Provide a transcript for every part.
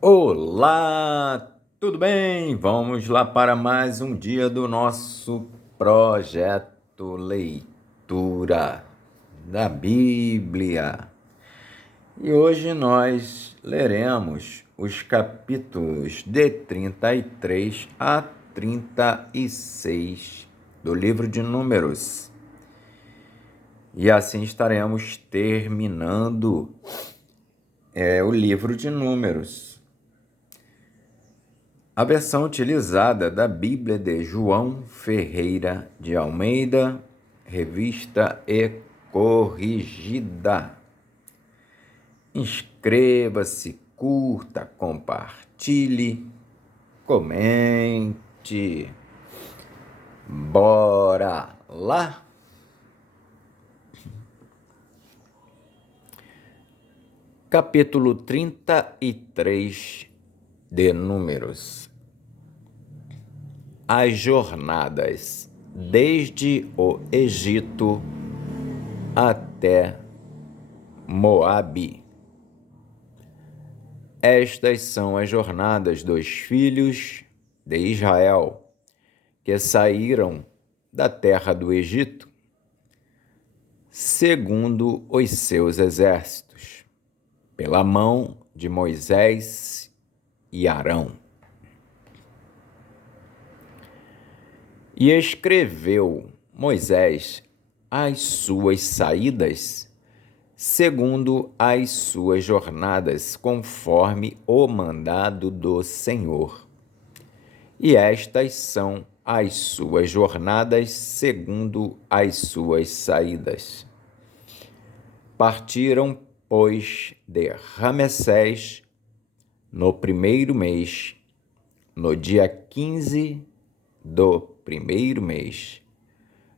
Olá, tudo bem? Vamos lá para mais um dia do nosso projeto Leitura da Bíblia. E hoje nós leremos os capítulos de 33 a 36 do livro de Números. E assim estaremos terminando o livro de Números. A versão utilizada da Bíblia de João Ferreira de Almeida, revista e corrigida. Inscreva-se, curta, compartilhe, comente. Bora lá? Capítulo 33 de Números. As jornadas desde o Egito até Moabe. Estas são as jornadas dos filhos de Israel, que saíram da terra do Egito, segundo os seus exércitos, pela mão de Moisés e Arão. E escreveu Moisés as suas saídas, segundo as suas jornadas, conforme o mandado do Senhor. E estas são as suas jornadas, segundo as suas saídas. Partiram, pois, de Ramessés, no primeiro mês, no dia 15 do primeiro mês.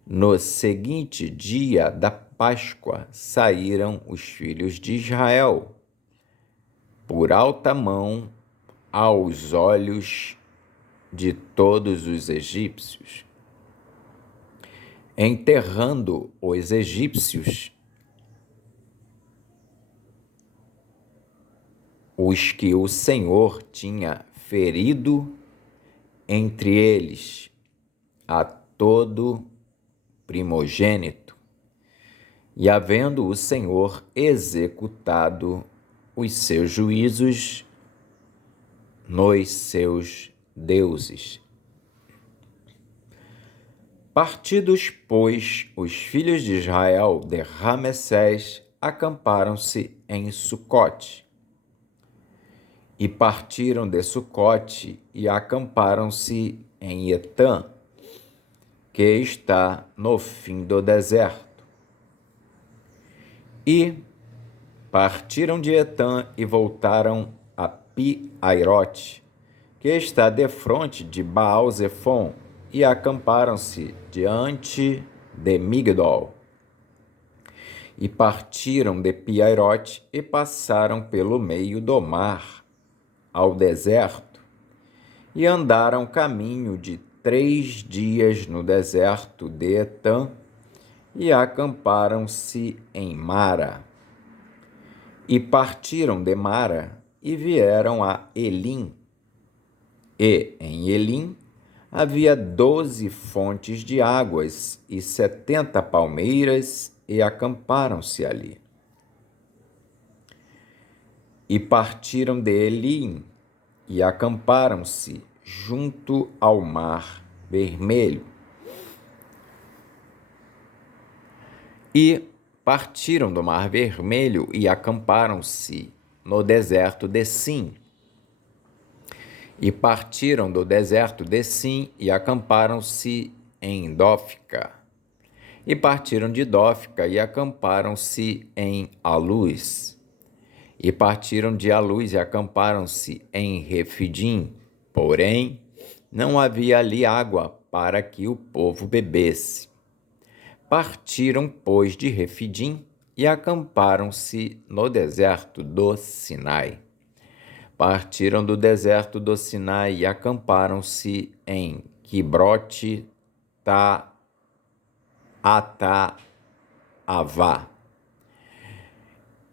No seguinte dia da Páscoa, saíram os filhos de Israel, por alta mão aos olhos de todos os egípcios, enterrando os egípcios, os que o Senhor tinha ferido entre eles, a todo primogênito, e havendo o Senhor executado os seus juízos nos seus deuses. Partidos, pois, os filhos de Israel de Ramessés, acamparam-se em Sucote. E partiram de Sucote e acamparam-se em Etã, que está no fim do deserto. E partiram de Etã e voltaram a Pi-Airote, que está defronte de Baal-Zefon, e acamparam-se diante de Migdol. E partiram de Pi-Airote e passaram pelo meio do mar ao deserto, e andaram caminho de 3 dias no deserto de Etã, e acamparam-se em Mara. E partiram de Mara e vieram a Elim. E em Elim havia 12 fontes de águas e 70 palmeiras, e acamparam-se ali. E partiram de Elim e acamparam-se junto ao Mar Vermelho. E partiram do Mar Vermelho e acamparam-se no deserto de Sim. E partiram do deserto de Sim e acamparam-se em Dófica. E partiram de Dófica e acamparam-se em Aluz. E partiram de Aluz e acamparam-se em Refidim, porém não havia ali água para que o povo bebesse. Partiram, pois, de Refidim e acamparam-se no deserto do Sinai. Partiram do deserto do Sinai e acamparam-se em Quibrote Ataavá.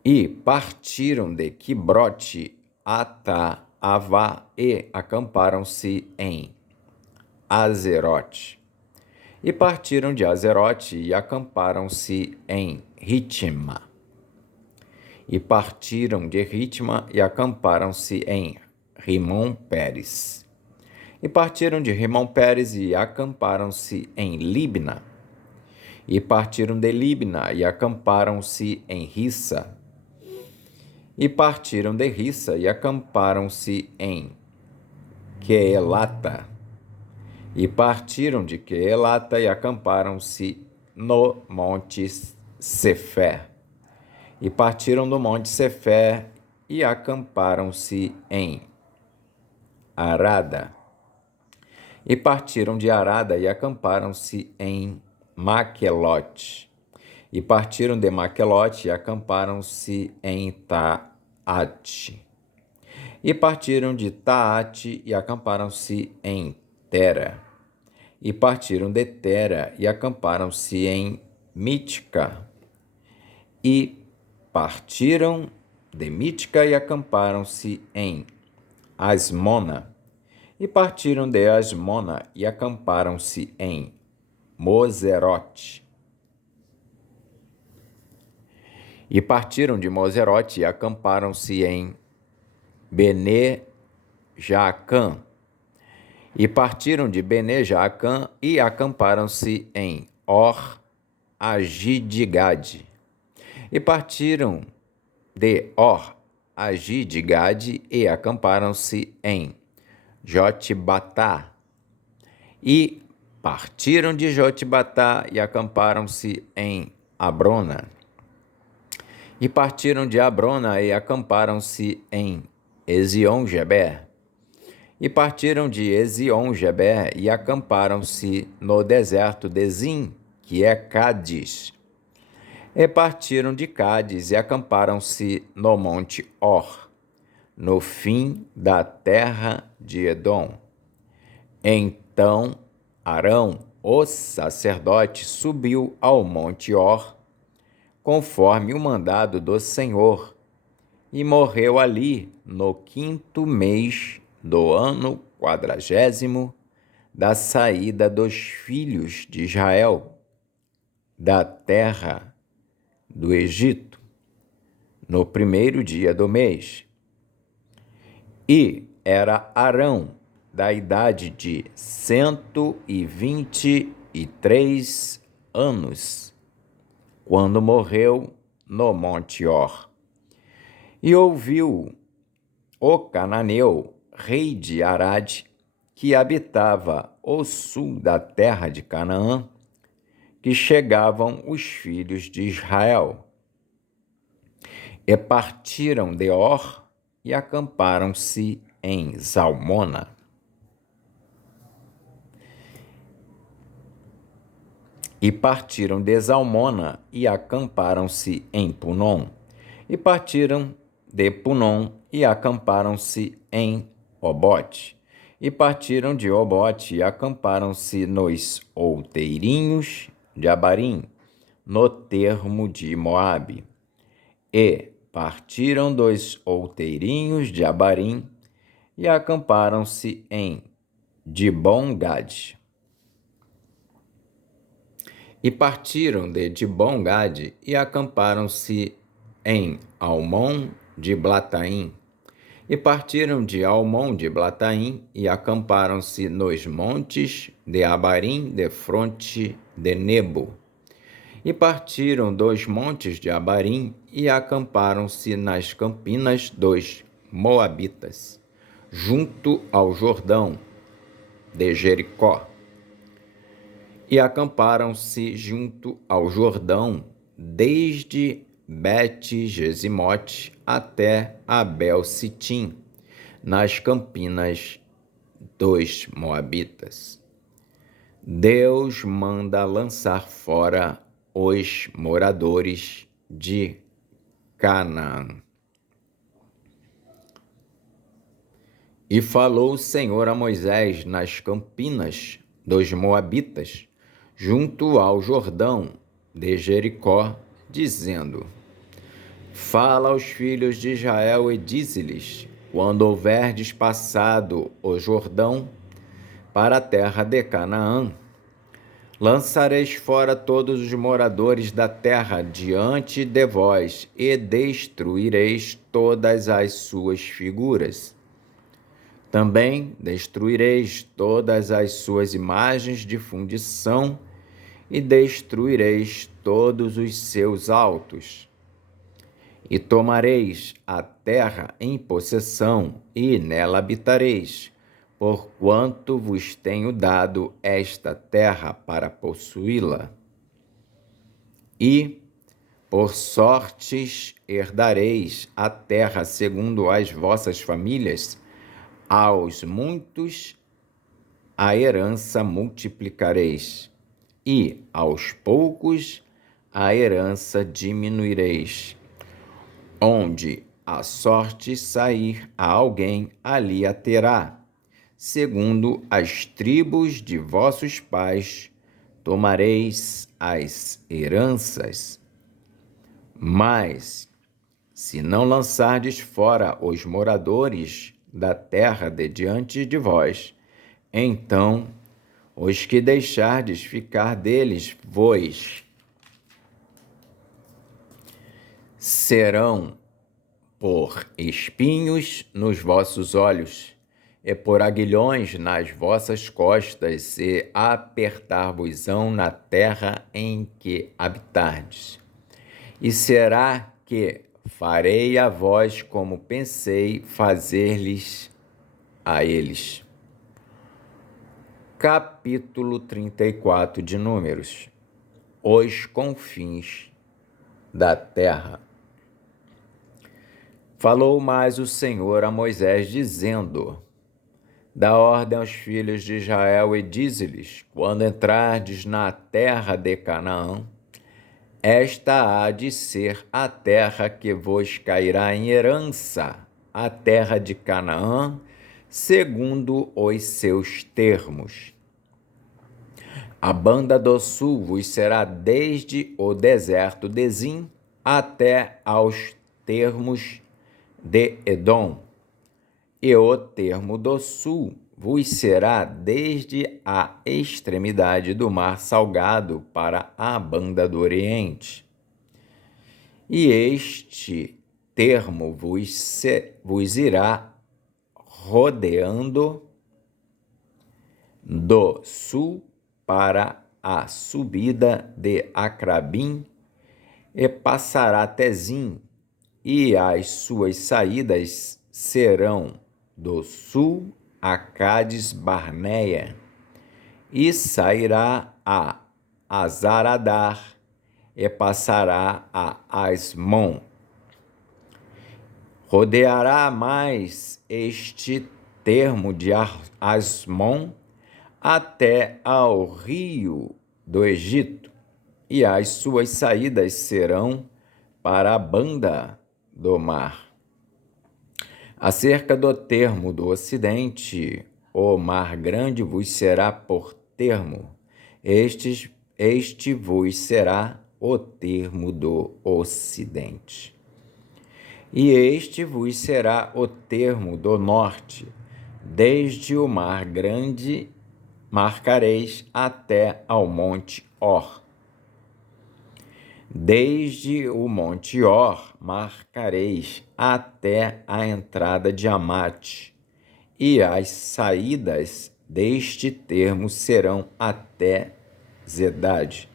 E partiram de Quibrote Ataavá Avá e acamparam-se em Azerote. E partiram de Azerote e acamparam-se em Ritma. E partiram de Ritma e acamparam-se em Rimon-Pérez. E partiram de Rimon-Pérez e acamparam-se em Libna. E partiram de Libna e acamparam-se em Rissa. E partiram de Rissa e acamparam-se em Quelata. E partiram de Quelata e acamparam-se no Monte Sefer. E partiram do Monte Sefer e acamparam-se em Arada. E partiram de Arada e acamparam-se em Maquelote. E partiram de Maquelote e acamparam-se em Taate. E partiram de Taate e acamparam-se em Tera. E partiram de Tera e acamparam-se em Mítica. E partiram de Mítica e acamparam-se em Asmona. E partiram de Asmona e acamparam-se em Moserote. E partiram de Moserote e acamparam-se em Bene-Jaacã. E partiram de Bene-Jaacã e acamparam-se em Or-Agidgade. E partiram de Or-Agidgade e acamparam-se em Jotbatá. E partiram de Jotbatá e acamparam-se em Abrona. E partiram de Abrona e acamparam-se em Ezion-Geber. E partiram de Ezion-Geber e acamparam-se no deserto de Zim, que é Cádiz. E partiram de Cádiz e acamparam-se no monte Or, no fim da terra de Edom. Então Arão, o sacerdote, subiu ao monte Or, conforme o mandado do Senhor, e morreu ali no 5º mês do ano 40º da saída dos filhos de Israel da terra do Egito, no 1º dia do mês. E era Arão da idade de 123 anos, quando morreu no monte Or. E ouviu o cananeu, rei de Arade, que habitava o sul da terra de Canaã, que chegavam os filhos de Israel. E partiram de Or e acamparam-se em Zalmona. E partiram de Zalmona e acamparam-se em Punom. E partiram de Punom e acamparam-se em Obote. E partiram de Obote e acamparam-se nos outeirinhos de Abarim, no termo de Moabe. E partiram dos outeirinhos de Abarim e acamparam-se em Dibon-Gade. E partiram de Dibon-Gade e acamparam-se em Almon de Blataim. E partiram de Almon de Blataim e acamparam-se nos montes de Abarim, defronte de Nebo. E partiram dos montes de Abarim e acamparam-se nas campinas dos Moabitas, junto ao Jordão de Jericó. E acamparam-se junto ao Jordão, desde Bet-Gesimote até Abel-Sitim, nas campinas dos Moabitas. Deus manda lançar fora os moradores de Canaã. E falou o Senhor a Moisés nas campinas dos Moabitas, junto ao Jordão de Jericó, dizendo: Fala aos filhos de Israel e dize-lhes: quando houverdes passado o Jordão para a terra de Canaã, lançareis fora todos os moradores da terra diante de vós e destruireis todas as suas figuras. Também destruireis todas as suas imagens de fundição e destruireis todos os seus altos. E tomareis a terra em possessão e nela habitareis, porquanto vos tenho dado esta terra para possuí-la. E, por sortes, herdareis a terra segundo as vossas famílias, aos muitos a herança multiplicareis, e aos poucos a herança diminuireis. Onde a sorte sair a alguém, ali a terá. Segundo as tribos de vossos pais, tomareis as heranças. Mas, se não lançardes fora os moradores da terra de diante de vós, então os que deixardes ficar deles vos serão por espinhos nos vossos olhos, e por aguilhões nas vossas costas, e apertar-vos-ão na terra em que habitardes. E será que farei a vós como pensei fazer-lhes a eles. Capítulo 34 de Números. Os confins da terra. Falou mais o Senhor a Moisés, dizendo: Dá ordem aos filhos de Israel e dize-lhes: quando entrardes na terra de Canaã, esta há de ser a terra que vos cairá em herança, a terra de Canaã, segundo os seus termos. A banda do sul vos será desde o deserto de Zim até aos termos de Edom, e o termo do sul vos será desde a extremidade do mar salgado para a banda do oriente. E este termo vos irá rodeando do sul para a subida de Acrabim e passará até Zim, e as suas saídas serão do sul a Cádiz Barneia, e sairá a Azaradar, e passará a Asmon. Rodeará mais este termo de Asmon até ao rio do Egito, e as suas saídas serão para a banda do mar. Acerca do termo do ocidente, o mar grande vos será por termo, este vos será o termo do ocidente. E este vos será o termo do norte, desde o mar grande marcareis até ao monte Or. Desde o monte Or marcareis até a entrada de Amate, e as saídas deste termo serão até Zedade.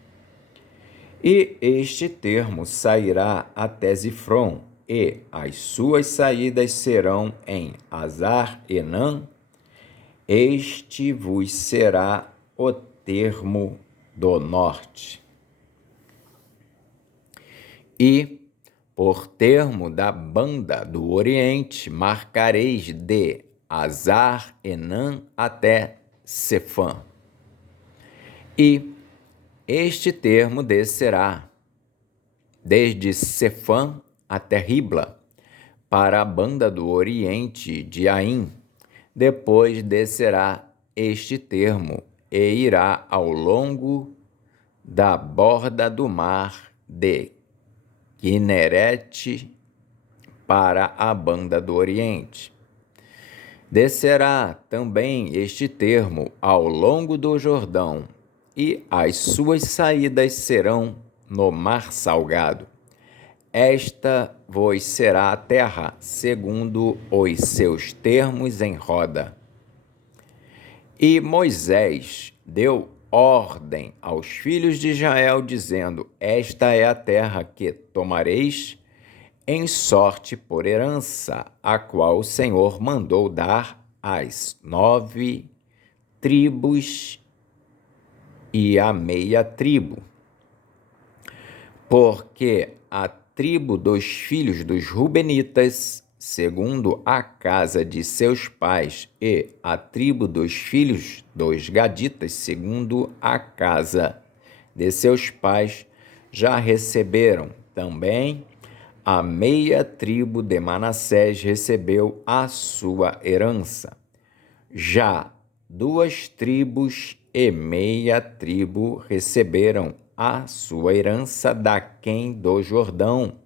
E este termo sairá até Zifron, e as suas saídas serão em Azar-Enã. Este vos será o termo do norte. E, por termo da banda do oriente, marcareis de Azar-Enã até Sefã. E este termo descerá desde Sefã até Ribla, para a banda do oriente de Aim. Depois descerá este termo e irá ao longo da borda do mar de Quinerete para a banda do oriente. Descerá também este termo ao longo do Jordão, e as suas saídas serão no mar salgado. Esta vos será a terra, segundo os seus termos em roda. E Moisés deu ordem aos filhos de Israel, dizendo: Esta é a terra que tomareis em sorte por herança, a qual o Senhor mandou dar às 9 tribos e à meia tribo. Porque a tribo dos filhos dos Rubenitas, segundo a casa de seus pais, e a tribo dos filhos dos Gaditas, segundo a casa de seus pais, já receberam também. A meia tribo de Manassés recebeu a sua herança. Já 2 tribos e meia tribo receberam a sua herança daquém do Jordão,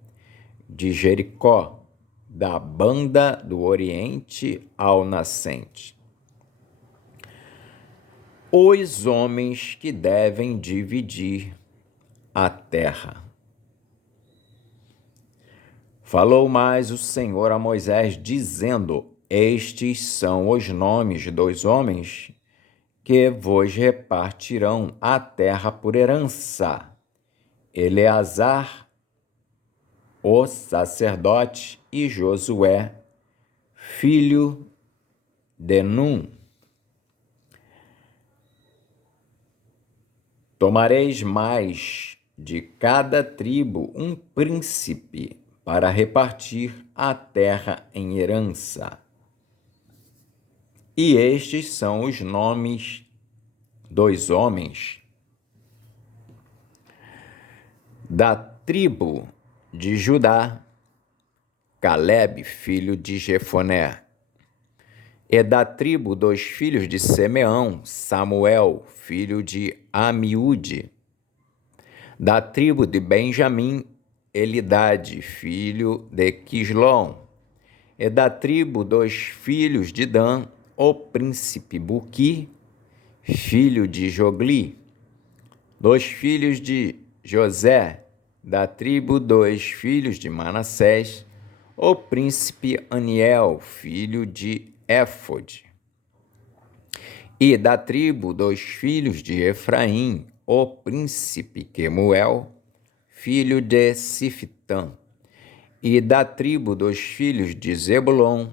de Jericó, da banda do Oriente ao nascente. Os homens que devem dividir a terra. Falou mais o Senhor a Moisés, dizendo: Estes são os nomes dos homens que vos repartirão a terra por herança. Eleazar, o sacerdote, e Josué, filho de Num. Tomareis mais de cada tribo um príncipe, para repartir a terra em herança. E estes são os nomes dos homens da tribo de Judá: Calebe, filho de Jefoné. E da tribo dos filhos de Simeão: Samuel, filho de Amiúde. Da tribo de Benjamim: Elidade, filho de Quislom. E da tribo dos filhos de Dan: o príncipe Buqui, filho de Jogli. Dos filhos de José, da tribo dos filhos de Manassés: o príncipe Aniel, filho de Éfode. E da tribo dos filhos de Efraim: o príncipe Quemuel, filho de Siftã. E da tribo dos filhos de Zebulon: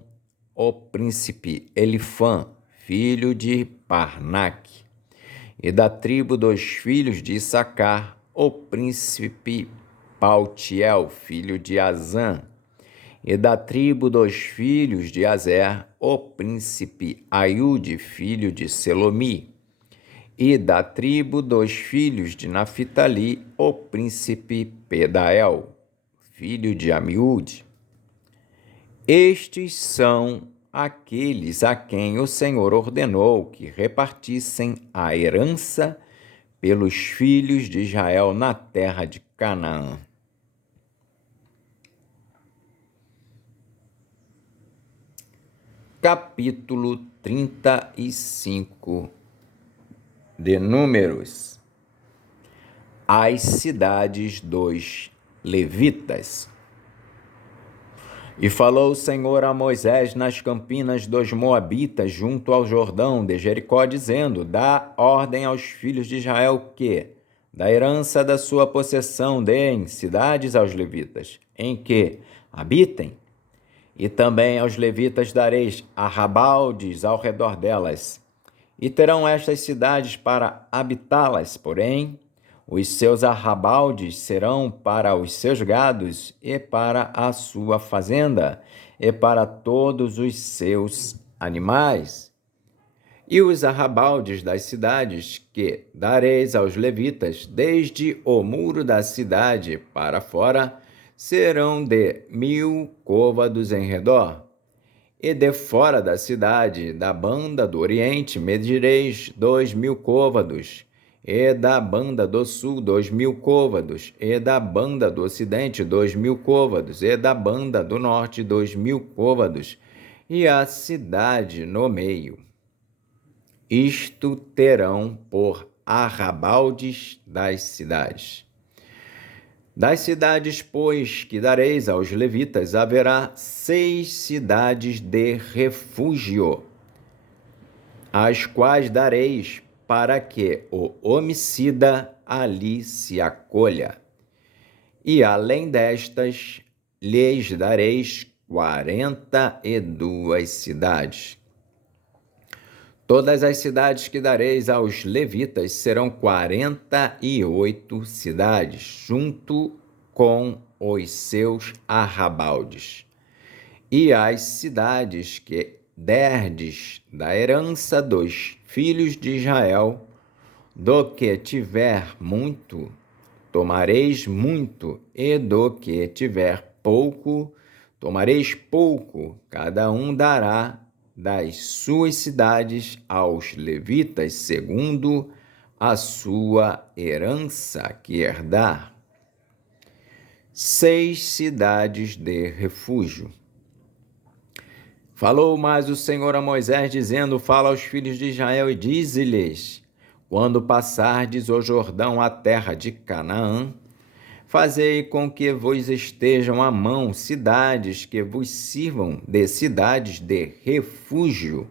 o príncipe Elifã, filho de Parnaque. E da tribo dos filhos de Issacar: o príncipe Paltiel, filho de Azã. E da tribo dos filhos de Azer: o príncipe Aiude, filho de Selomi. E da tribo dos filhos de Naphtali: o príncipe Pedael, filho de Amiúde. Estes são aqueles a quem o Senhor ordenou que repartissem a herança pelos filhos de Israel na terra de Canaã. Capítulo 35 de Números. As cidades dos levitas. E falou o Senhor a Moisés nas campinas dos Moabitas, junto ao Jordão de Jericó, dizendo: Dá ordem aos filhos de Israel que, da herança da sua possessão, deem cidades aos levitas, em que habitem. E também aos levitas dareis arrabaldes ao redor delas. E terão estas cidades para habitá-las, porém, os seus arrabaldes serão para os seus gados e para a sua fazenda e para todos os seus animais. E os arrabaldes das cidades que dareis aos levitas, desde o muro da cidade para fora, serão de 1000 côvados em redor. E de fora da cidade, da banda do oriente, medireis 2000 côvados, e da banda do sul 2000 côvados, e da banda do ocidente 2000 côvados, e da banda do norte 2000 côvados, e a cidade no meio. Isto terão por arrabaldes das cidades. Das cidades, pois, que dareis aos levitas, haverá 6 cidades de refúgio, as quais dareis para que o homicida ali se acolha. E além destas, lhes dareis 42 cidades. Todas as cidades que dareis aos levitas serão 48 cidades, junto com os seus arrabaldes. E as cidades que derdes da herança dos filhos de Israel, do que tiver muito, tomareis muito, e do que tiver pouco, tomareis pouco. Cada um dará das suas cidades aos levitas, segundo a sua herança que herdar. 6 cidades de refúgio. Falou mais o Senhor a Moisés, dizendo: fala aos filhos de Israel e dize-lhes: quando passardes o Jordão, a terra de Canaã, fazei com que vos estejam à mão cidades que vos sirvam de cidades de refúgio,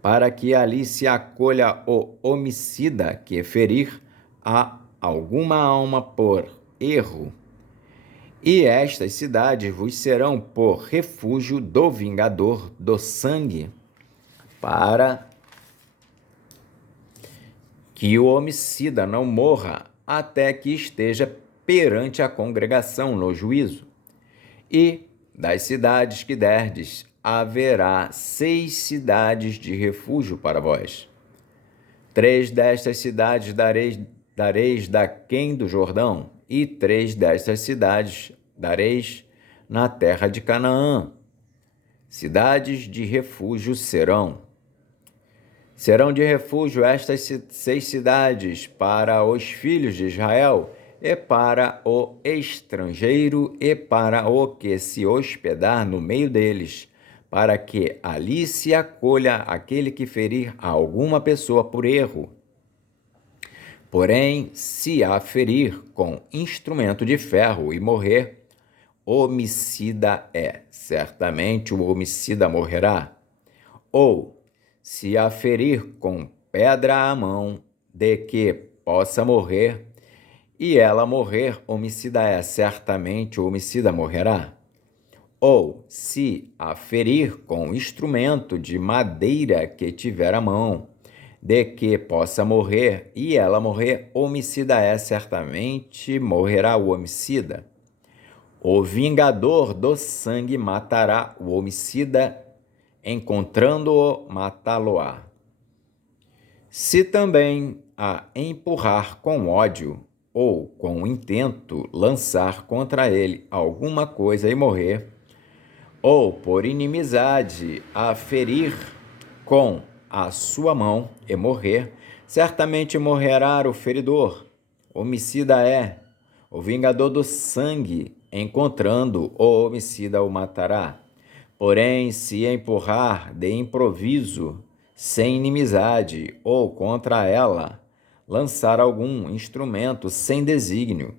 para que ali se acolha o homicida que ferir a alguma alma por erro. E estas cidades vos serão por refúgio do vingador do sangue, para que o homicida não morra até que esteja perante a congregação no juízo. E das cidades que derdes, haverá 6 cidades de refúgio para vós. 3 destas cidades dareis daquém do Jordão, e 3 destas cidades dareis na terra de Canaã. Cidades de refúgio serão de refúgio estas 6 cidades para os filhos de Israel, e para o estrangeiro, e para o que se hospedar no meio deles, para que ali se acolha aquele que ferir a alguma pessoa por erro. Porém, se a ferir com instrumento de ferro e morrer, homicida é, certamente o homicida morrerá. Ou, se a ferir com pedra à mão, de que possa morrer, e ela morrer, homicida é, certamente o homicida morrerá. Ou, se a ferir com instrumento de madeira que tiver à mão, de que possa morrer, e ela morrer, homicida é, certamente morrerá o homicida. O vingador do sangue matará o homicida, encontrando-o, matá-lo-á. Se também a empurrar com ódio, ou com intento lançar contra ele alguma coisa e morrer, ou por inimizade a ferir com a sua mão e morrer, certamente morrerá o feridor. Homicida é. O vingador do sangue, encontrando o homicida, o matará. Porém, se empurrar de improviso, sem inimizade, ou contra ela, lançar algum instrumento sem desígnio,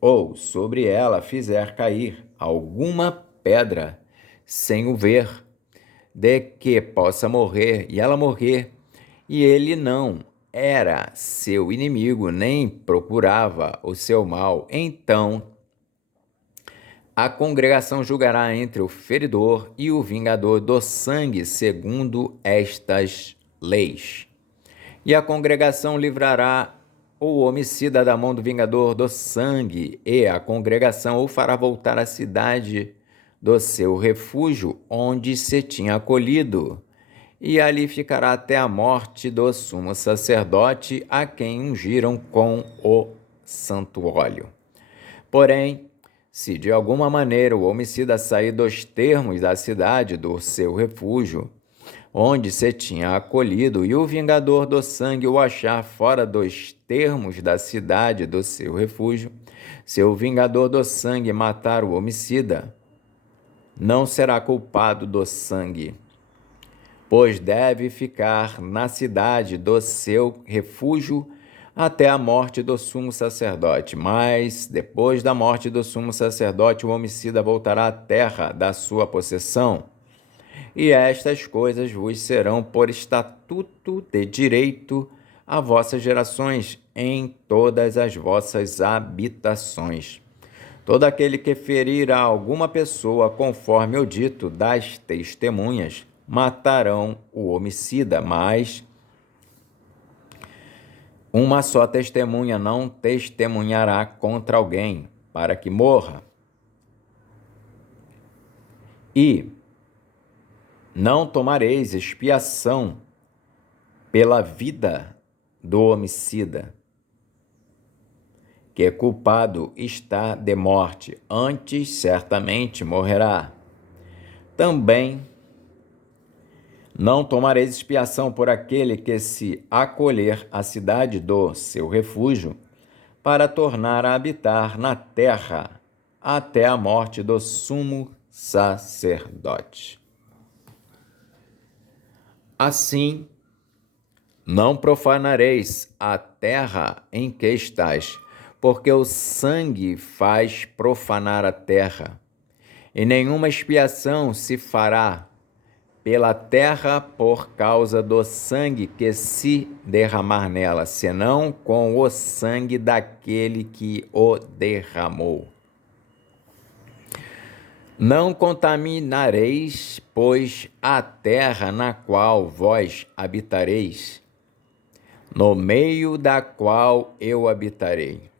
ou sobre ela fizer cair alguma pedra, sem o ver, de que possa morrer, e ela morrer, e ele não era seu inimigo, nem procurava o seu mal, então a congregação julgará entre o feridor e o vingador do sangue, segundo estas leis. E a congregação livrará o homicida da mão do vingador do sangue, e a congregação o fará voltar à cidade do seu refúgio, onde se tinha acolhido, e ali ficará até a morte do sumo sacerdote, a quem ungiram com o santo óleo. Porém, se de alguma maneira o homicida sair dos termos da cidade do seu refúgio, onde se tinha acolhido, e o vingador do sangue o achar fora dos termos da cidade do seu refúgio, se o vingador do sangue matar o homicida, não será culpado do sangue, pois deve ficar na cidade do seu refúgio até a morte do sumo sacerdote. Mas, depois da morte do sumo sacerdote, o homicida voltará à terra da sua possessão. E estas coisas vos serão por estatuto de direito a vossas gerações em todas as vossas habitações. Todo aquele que ferir a alguma pessoa, conforme o dito das testemunhas, matarão o homicida, mas uma só testemunha não testemunhará contra alguém, para que morra. E não tomareis expiação pela vida do homicida, que culpado está de morte, antes certamente morrerá. Também não tomareis expiação por aquele que se acolher à cidade do seu refúgio, para tornar a habitar na terra até a morte do sumo sacerdote. Assim, não profanareis a terra em que estais, porque o sangue faz profanar a terra, e nenhuma expiação se fará pela terra por causa do sangue que se derramar nela, senão com o sangue daquele que o derramou. Não contaminareis, pois, a terra na qual vós habitareis, no meio da qual eu habitarei.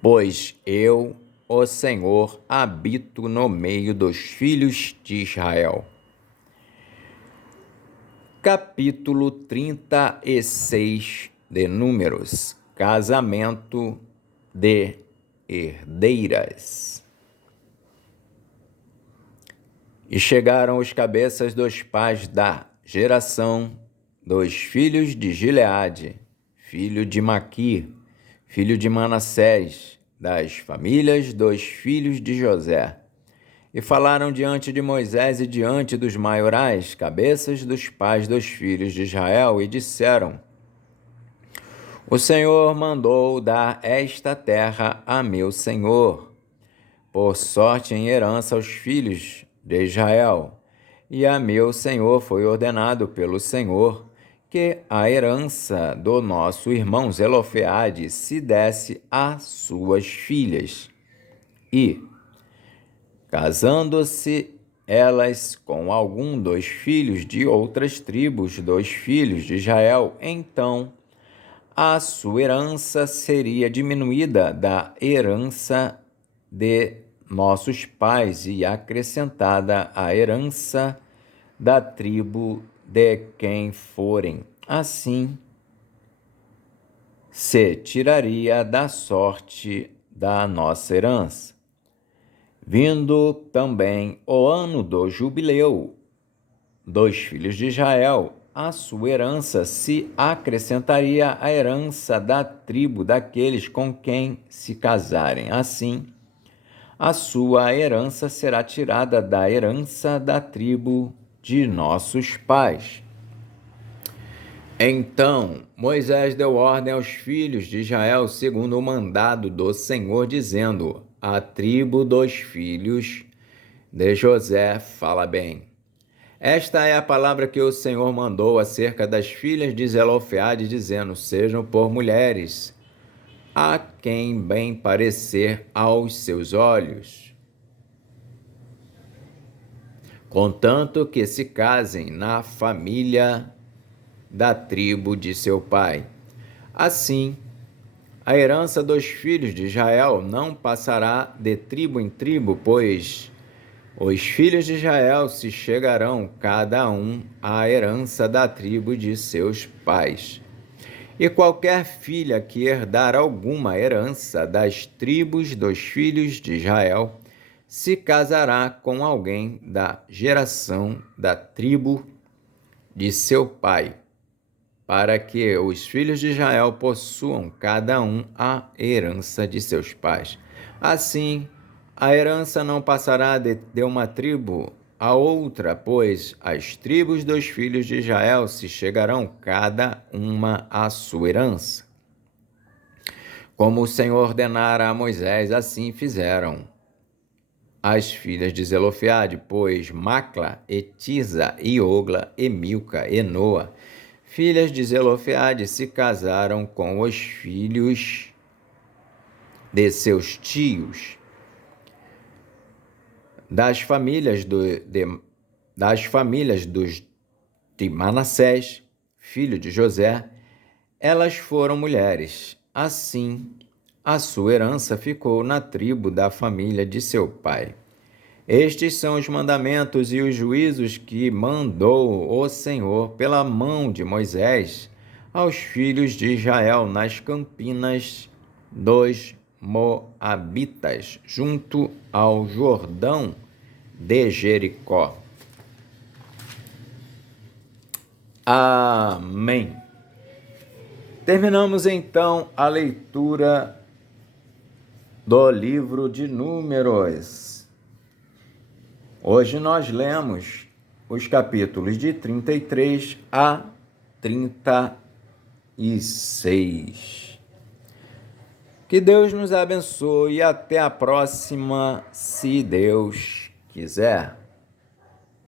Pois eu, o Senhor, habito no meio dos filhos de Israel. Capítulo 36 de Números. Casamento de herdeiras. E chegaram os cabeças dos pais da geração dos filhos de Gileade, filho de Maqui, filho de Manassés, das famílias dos filhos de José. E falaram diante de Moisés e diante dos maiorais, cabeças dos pais dos filhos de Israel, e disseram: O Senhor mandou dar esta terra a meu senhor, por sorte em herança aos filhos de Israel. E a meu senhor foi ordenado pelo Senhor que a herança do nosso irmão Zelofeade se desse a suas filhas. E, casando-se elas com algum dos filhos de outras tribos dos filhos de Israel, então a sua herança seria diminuída da herança de nossos pais e acrescentada à herança da tribo de quem forem. Assim, se tiraria da sorte da nossa herança. Vindo também o ano do jubileu dos filhos de Israel, a sua herança se acrescentaria à herança da tribo daqueles com quem se casarem. Assim, a sua herança será tirada da herança da tribo de nossos pais. Então Moisés deu ordem aos filhos de Israel segundo o mandado do Senhor, dizendo: A tribo dos filhos de José fala bem. Esta é a palavra que o Senhor mandou acerca das filhas de Zelofeade, dizendo: Sejam por mulheres, a quem bem parecer aos seus olhos, contanto que se casem na família da tribo de seu pai. Assim, a herança dos filhos de Israel não passará de tribo em tribo, pois os filhos de Israel se chegarão cada um à herança da tribo de seus pais. E qualquer filha que herdar alguma herança das tribos dos filhos de Israel se casará com alguém da geração da tribo de seu pai, para que os filhos de Israel possuam cada um a herança de seus pais. Assim, A herança não passará de uma tribo a outra, pois as tribos dos filhos de Israel se chegarão cada uma à sua herança. Como o Senhor ordenara a Moisés, assim fizeram. As filhas de Zelofeade, pois Macla, e Tisa, e Ogla, e Milca, e Noa, filhas de Zelofeade, se casaram com os filhos de seus tios. Das famílias de Manassés, filho de José, elas foram mulheres. Assim, a sua herança ficou na tribo da família de seu pai. Estes são os mandamentos e os juízos que mandou o Senhor pela mão de Moisés aos filhos de Israel nas campinas dos Moabitas, junto ao Jordão de Jericó. Amém. Terminamos então a leitura do livro de Números. Hoje nós lemos os capítulos de 33 a 36. Que Deus nos abençoe e até a próxima, se Deus quiser.